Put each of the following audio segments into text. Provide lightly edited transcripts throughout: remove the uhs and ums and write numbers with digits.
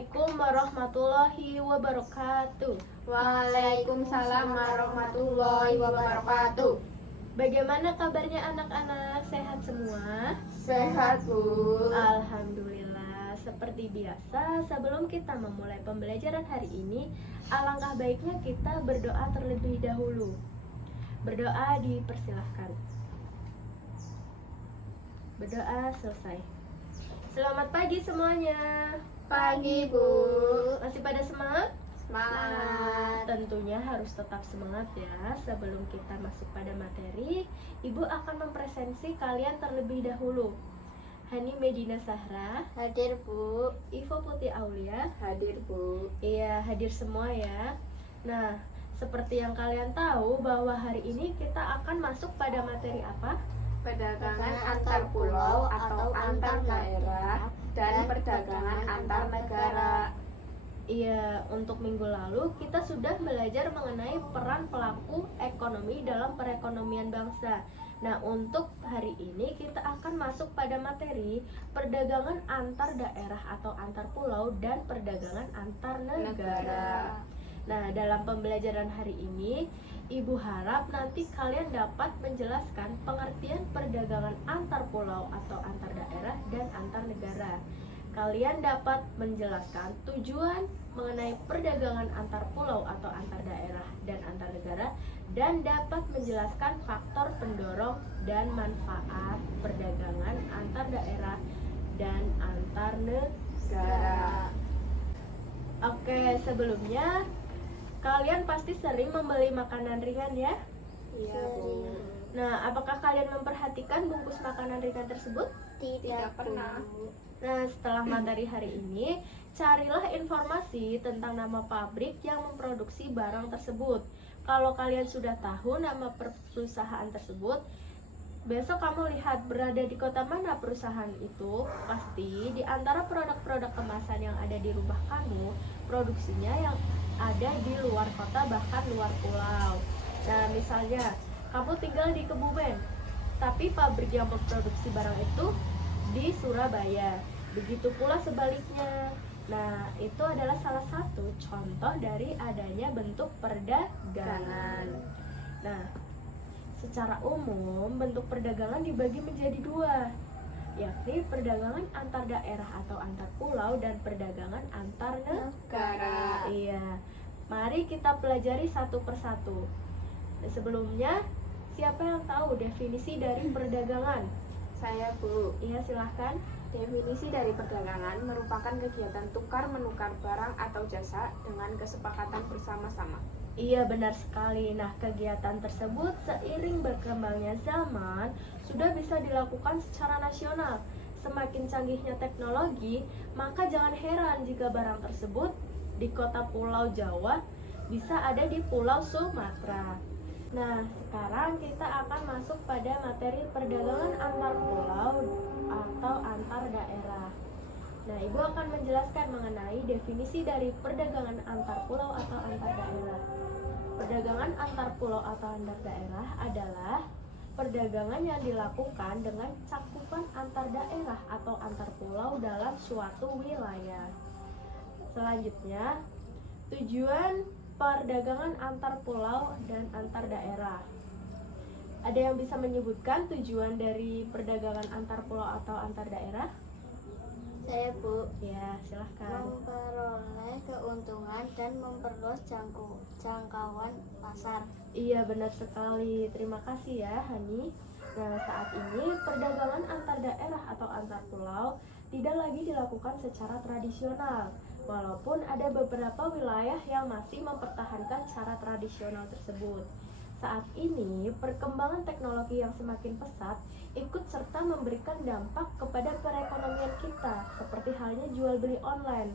Assalamualaikum warahmatullahi wabarakatuh. Waalaikumsalam warahmatullahi wabarakatuh. Bagaimana kabarnya anak-anak? Sehat semua? Sehat, Bu. Alhamdulillah. Seperti biasa, sebelum kita memulai pembelajaran hari ini, alangkah baiknya kita berdoa terlebih dahulu. Berdoa dipersilahkan. Berdoa selesai. Selamat pagi semuanya. Pagi, Bu. Masih pada semangat? Semangat. Tentunya harus tetap semangat ya. Sebelum kita masuk pada materi, Ibu akan mempresentasi kalian terlebih dahulu. Hani Medina Sahra, Hadir, Bu. Ivo Putih Aulia. Hadir, Bu. Iya, hadir semua ya. Nah, seperti yang kalian tahu bahwa hari ini kita akan masuk pada materi apa? Perdagangan antar pulau atau antar daerah dan perdagangan antar negara. Iya, untuk minggu lalu kita sudah belajar mengenai peran pelaku ekonomi dalam perekonomian bangsa. Nah, untuk hari ini kita akan masuk pada materi perdagangan antar daerah atau antar pulau dan perdagangan antar negara. Nah, dalam pembelajaran hari ini, Ibu harap nanti kalian dapat menjelaskan pengertian perdagangan antar pulau atau antar daerah dan antar negara. Kalian dapat menjelaskan tujuan mengenai perdagangan antar pulau atau antar daerah dan antar negara, dan dapat menjelaskan faktor pendorong dan manfaat perdagangan antar daerah dan antar negara. Oke, sebelumnya kalian pasti sering membeli makanan ringan ya? Iya, Bu. Nah, apakah kalian memperhatikan bungkus makanan ringan tersebut? Tidak pernah. Nah, setelah materi hari ini, carilah informasi tentang nama pabrik yang memproduksi barang tersebut. Kalau kalian sudah tahu nama perusahaan tersebut, besok kamu lihat berada di kota mana perusahaan itu. Pasti di antara produk-produk kemasan yang ada di rumah kamu, produksinya yang ada di luar kota, bahkan luar pulau. Nah, misalnya kamu tinggal di Kebumen, tapi pabrik yang memproduksi barang itu di Surabaya. Begitu pula sebaliknya. Nah, itu adalah salah satu contoh dari adanya bentuk perdagangan. Nah, secara umum bentuk perdagangan dibagi menjadi dua, yakni perdagangan antar daerah atau antar pulau dan perdagangan antar negara. Iya, mari kita pelajari satu persatu. Sebelumnya, siapa yang tahu definisi dari perdagangan? Saya, Bu. Iya, silahkan. Definisi dari perdagangan merupakan kegiatan tukar-menukar barang atau jasa dengan kesepakatan bersama-sama. Iya, benar sekali. Nah, kegiatan tersebut seiring berkembangnya zaman sudah bisa dilakukan secara nasional. Semakin canggihnya teknologi, maka jangan heran jika barang tersebut di kota Pulau Jawa bisa ada di Pulau Sumatera. Nah, sekarang kita akan masuk pada materi perdagangan antar pulau atau antar daerah. Nah, Ibu akan menjelaskan mengenai definisi dari perdagangan antar pulau atau antar daerah. Perdagangan antar pulau atau antar daerah adalah perdagangan yang dilakukan dengan cakupan antar daerah atau antar pulau dalam suatu wilayah. Selanjutnya, tujuan perdagangan antar pulau dan antar daerah. Ada yang bisa menyebutkan tujuan dari perdagangan antar pulau atau antar daerah? Saya, Bu. Ya, silahkan. Memperoleh keuntungan dan memperluas jangkauan pasar. Iya, benar sekali. Terima kasih ya, Hani. Nah, saat ini perdagangan antar daerah atau antar pulau tidak lagi dilakukan secara tradisional. Walaupun ada beberapa wilayah yang masih mempertahankan cara tradisional tersebut. Saat ini, perkembangan teknologi yang semakin pesat ikut serta memberikan dampak kepada perekonomian kita, seperti halnya jual beli online.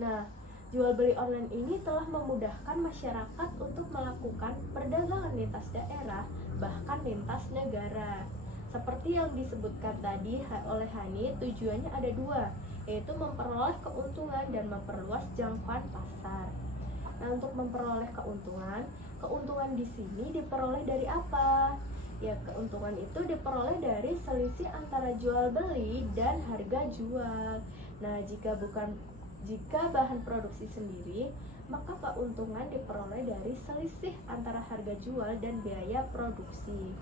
Nah, jual beli online ini telah memudahkan masyarakat untuk melakukan perdagangan lintas daerah, bahkan lintas negara. Seperti yang disebutkan tadi oleh Hani, tujuannya ada dua, yaitu memperoleh keuntungan dan memperluas jangkauan pasar. Nah, untuk memperoleh keuntungan di sini diperoleh dari apa? Ya, keuntungan itu diperoleh dari selisih antara jual beli dan harga jual. Nah, jika bukan Jika bahan produksi sendiri, maka keuntungan diperoleh dari selisih antara harga jual dan biaya produksi.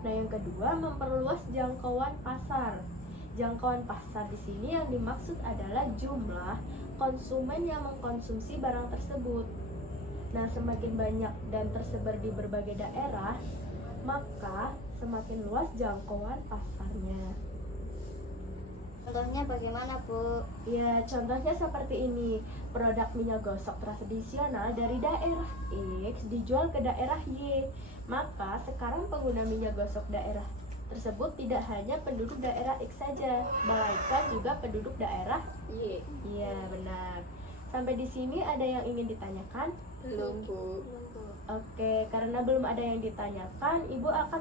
Nah, yang kedua, memperluas jangkauan pasar. Jangkauan pasar di sini yang dimaksud adalah jumlah konsumen yang mengkonsumsi barang tersebut. Nah, semakin banyak dan tersebar di berbagai daerah, maka semakin luas jangkauan pasarnya. Contohnya bagaimana, Bu? Ya, contohnya seperti ini. Produk minyak gosok tradisional dari daerah X dijual ke daerah Y. Maka sekarang pengguna minyak gosok daerah tersebut tidak hanya penduduk daerah X saja, melainkan juga penduduk daerah Y. Iya, benar. Sampai di sini ada yang ingin ditanyakan? Belum, Bu. Oke, karena belum ada yang ditanyakan, Ibu akan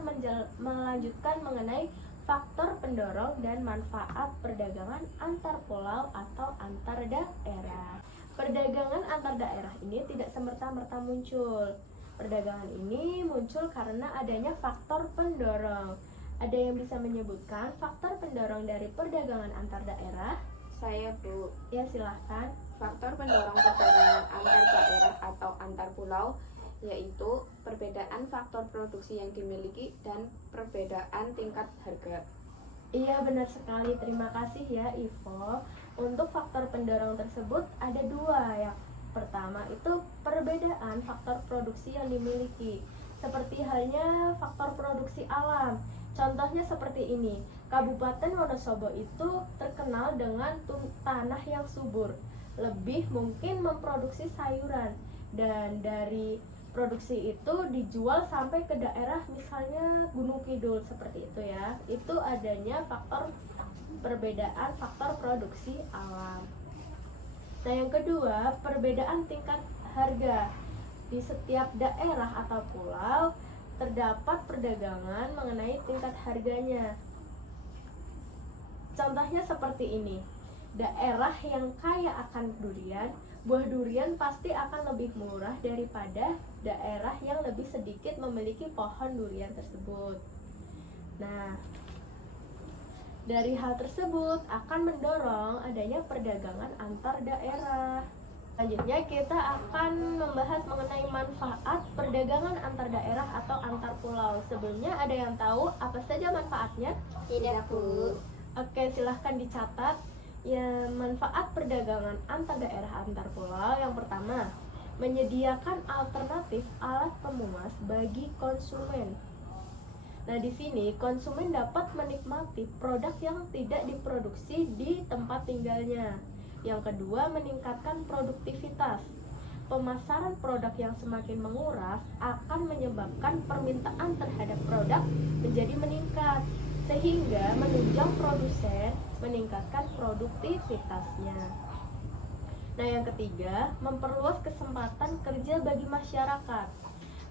melanjutkan mengenai faktor pendorong dan manfaat perdagangan antar pulau atau antar daerah. Perdagangan antar daerah ini tidak semerta-merta muncul. Perdagangan ini muncul karena adanya faktor pendorong. Ada yang bisa menyebutkan faktor pendorong dari perdagangan antar daerah? Saya, Bu. Ya, silahkan. Faktor pendorong perdagangan antar daerah atau antar pulau yaitu perbedaan faktor produksi yang dimiliki dan perbedaan tingkat harga. Iya, benar sekali. Terima kasih ya, Ivo. Untuk faktor pendorong tersebut ada dua. Yang pertama itu perbedaan faktor produksi yang dimiliki, seperti halnya faktor produksi alam. Contohnya seperti ini. Kabupaten Wonosobo itu terkenal dengan tanah yang subur, lebih mungkin memproduksi sayuran, dan dari produksi itu dijual sampai ke daerah misalnya Gunung Kidul, seperti itu ya. Itu adanya perbedaan faktor produksi alam. Nah, yang kedua, perbedaan tingkat harga. Di setiap daerah atau pulau terdapat perdagangan mengenai tingkat harganya. Contohnya seperti ini. Daerah yang kaya akan durian, buah durian pasti akan lebih murah daripada daerah yang lebih sedikit memiliki pohon durian tersebut. Nah, dari hal tersebut akan mendorong adanya perdagangan antar daerah. Selanjutnya kita akan membahas mengenai manfaat perdagangan antar daerah atau antar pulau. Sebelumnya ada yang tahu apa saja manfaatnya? Tidak, Bu. Oke, silahkan dicatat. Ya, manfaat perdagangan antar daerah antar pulau yang pertama, menyediakan alternatif alat pemuas bagi konsumen. Nah, di sini konsumen dapat menikmati produk yang tidak diproduksi di tempat tinggalnya. Yang kedua, meningkatkan produktivitas. Pemasaran produk yang semakin menguras akan menyebabkan permintaan terhadap produk menjadi meningkat, sehingga menunjang produsen meningkatkan produktivitasnya. Nah, yang ketiga, memperluas kesempatan kerja bagi masyarakat.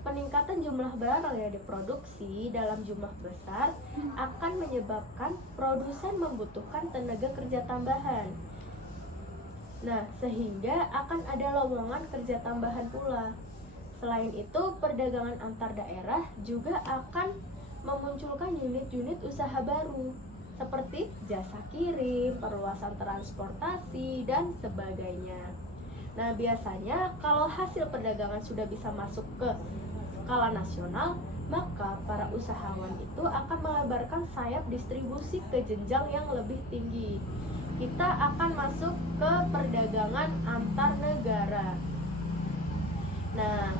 Peningkatan jumlah barang yang diproduksi dalam jumlah besar akan menyebabkan produsen membutuhkan tenaga kerja tambahan. Nah, sehingga akan ada lowongan kerja tambahan pula. Selain itu, perdagangan antar daerah juga akan memunculkan unit-unit usaha baru seperti jasa kirim, perluasan transportasi, dan sebagainya. Nah, biasanya kalau hasil perdagangan sudah bisa masuk ke skala nasional, maka para usahawan itu akan melebarkan sayap distribusi ke jenjang yang lebih tinggi. Kita akan masuk ke perdagangan antar negara. Nah,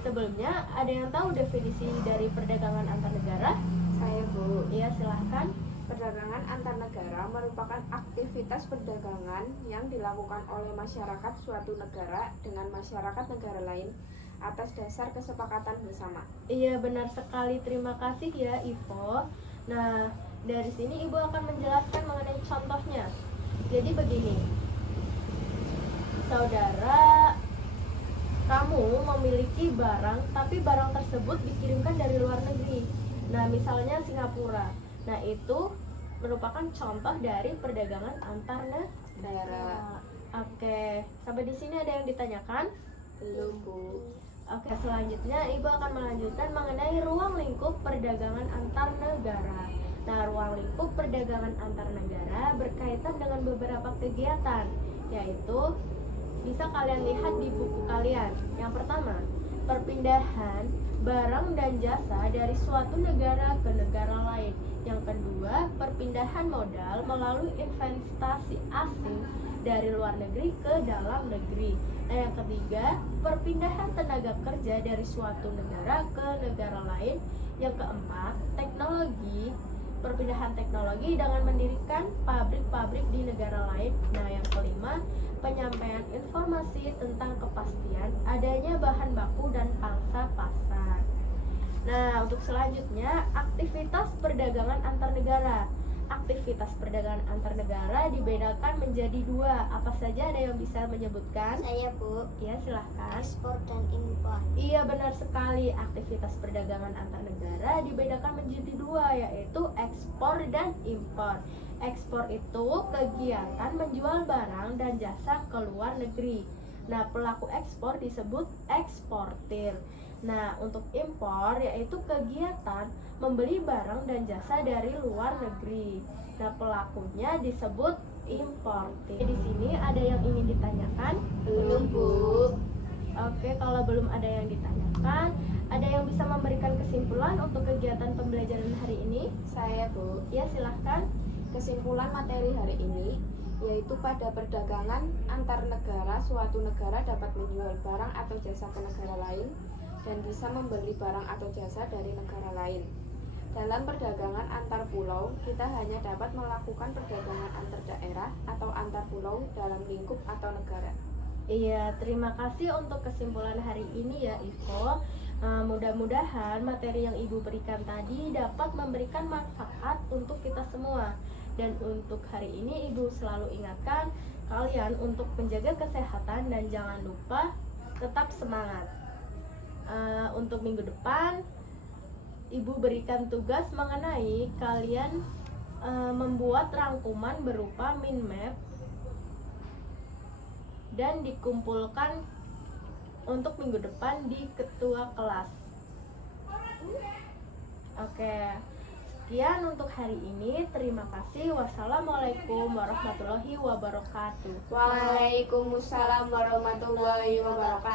sebelumnya ada yang tahu definisi dari perdagangan antar negara? Saya, Bu. Iya, silahkan. Perdagangan antar negara merupakan aktivitas perdagangan yang dilakukan oleh masyarakat suatu negara dengan masyarakat negara lain atas dasar kesepakatan bersama. Iya, benar sekali. Terima kasih ya, Ivo. Nah, dari sini Ibu akan menjelaskan mengenai contohnya. Jadi begini, saudara, kamu memiliki barang, tapi barang tersebut dikirimkan dari luar negeri. Nah, misalnya Singapura. Nah, itu merupakan contoh dari perdagangan antar negara. Oke, sampai di sini ada yang ditanyakan? Belum, Bu. Oke, selanjutnya Ibu akan melanjutkan mengenai ruang lingkup perdagangan antar negara. Nah, ruang lingkup perdagangan antar negara berkaitan dengan beberapa kegiatan yaitu bisa kalian lihat di buku kalian. Yang pertama, perpindahan barang dan jasa dari suatu negara ke negara lain. Yang kedua, perpindahan modal melalui investasi asing dari luar negeri ke dalam negeri. Nah, yang ketiga, perpindahan tenaga kerja dari suatu negara ke negara lain. Yang keempat, teknologi, perpindahan teknologi dengan mendirikan pabrik-pabrik di negara lain. Nah, yang kelima, penyampaian informasi tentang kepastian adanya bahan baku dan pangsa pasar. Nah, untuk selanjutnya, aktivitas perdagangan antar negara. Aktivitas perdagangan antar negara dibedakan menjadi dua. Apa saja, ada yang bisa menyebutkan? Saya, Bu. Ya, silahkan. Ekspor dan impor. Iya, benar sekali. Aktivitas perdagangan antar negara dibedakan menjadi dua, yaitu ekspor dan impor. Ekspor itu kegiatan menjual barang dan jasa ke luar negeri. Nah, pelaku ekspor disebut eksportir. Nah, untuk impor yaitu kegiatan membeli barang dan jasa dari luar negeri. Nah, pelakunya disebut importir. Di sini ada yang ingin ditanyakan? Belum, Bu. Oke, kalau belum ada yang ditanyakan, ada yang bisa memberikan kesimpulan untuk kegiatan pembelajaran hari ini? Saya, Bu. Ya, silahkan. Kesimpulan materi hari ini yaitu pada perdagangan antar negara, suatu negara dapat menjual barang atau jasa ke negara lain dan bisa membeli barang atau jasa dari negara lain. Dalam perdagangan antar pulau, kita hanya dapat melakukan perdagangan antar daerah atau antar pulau dalam lingkup atau negara. Iya, terima kasih untuk kesimpulan hari ini ya, Ivo. Mudah-mudahan materi yang Ibu berikan tadi dapat memberikan manfaat untuk kita semua. Dan untuk hari ini Ibu selalu ingatkan kalian untuk menjaga kesehatan dan jangan lupa tetap semangat. Untuk minggu depan Ibu berikan tugas mengenai kalian membuat rangkuman berupa mind map dan dikumpulkan untuk minggu depan di ketua kelas. Oke, sekian untuk hari ini. Terima kasih. Wassalamualaikum warahmatullahi wabarakatuh. Waalaikumsalam warahmatullahi wabarakatuh.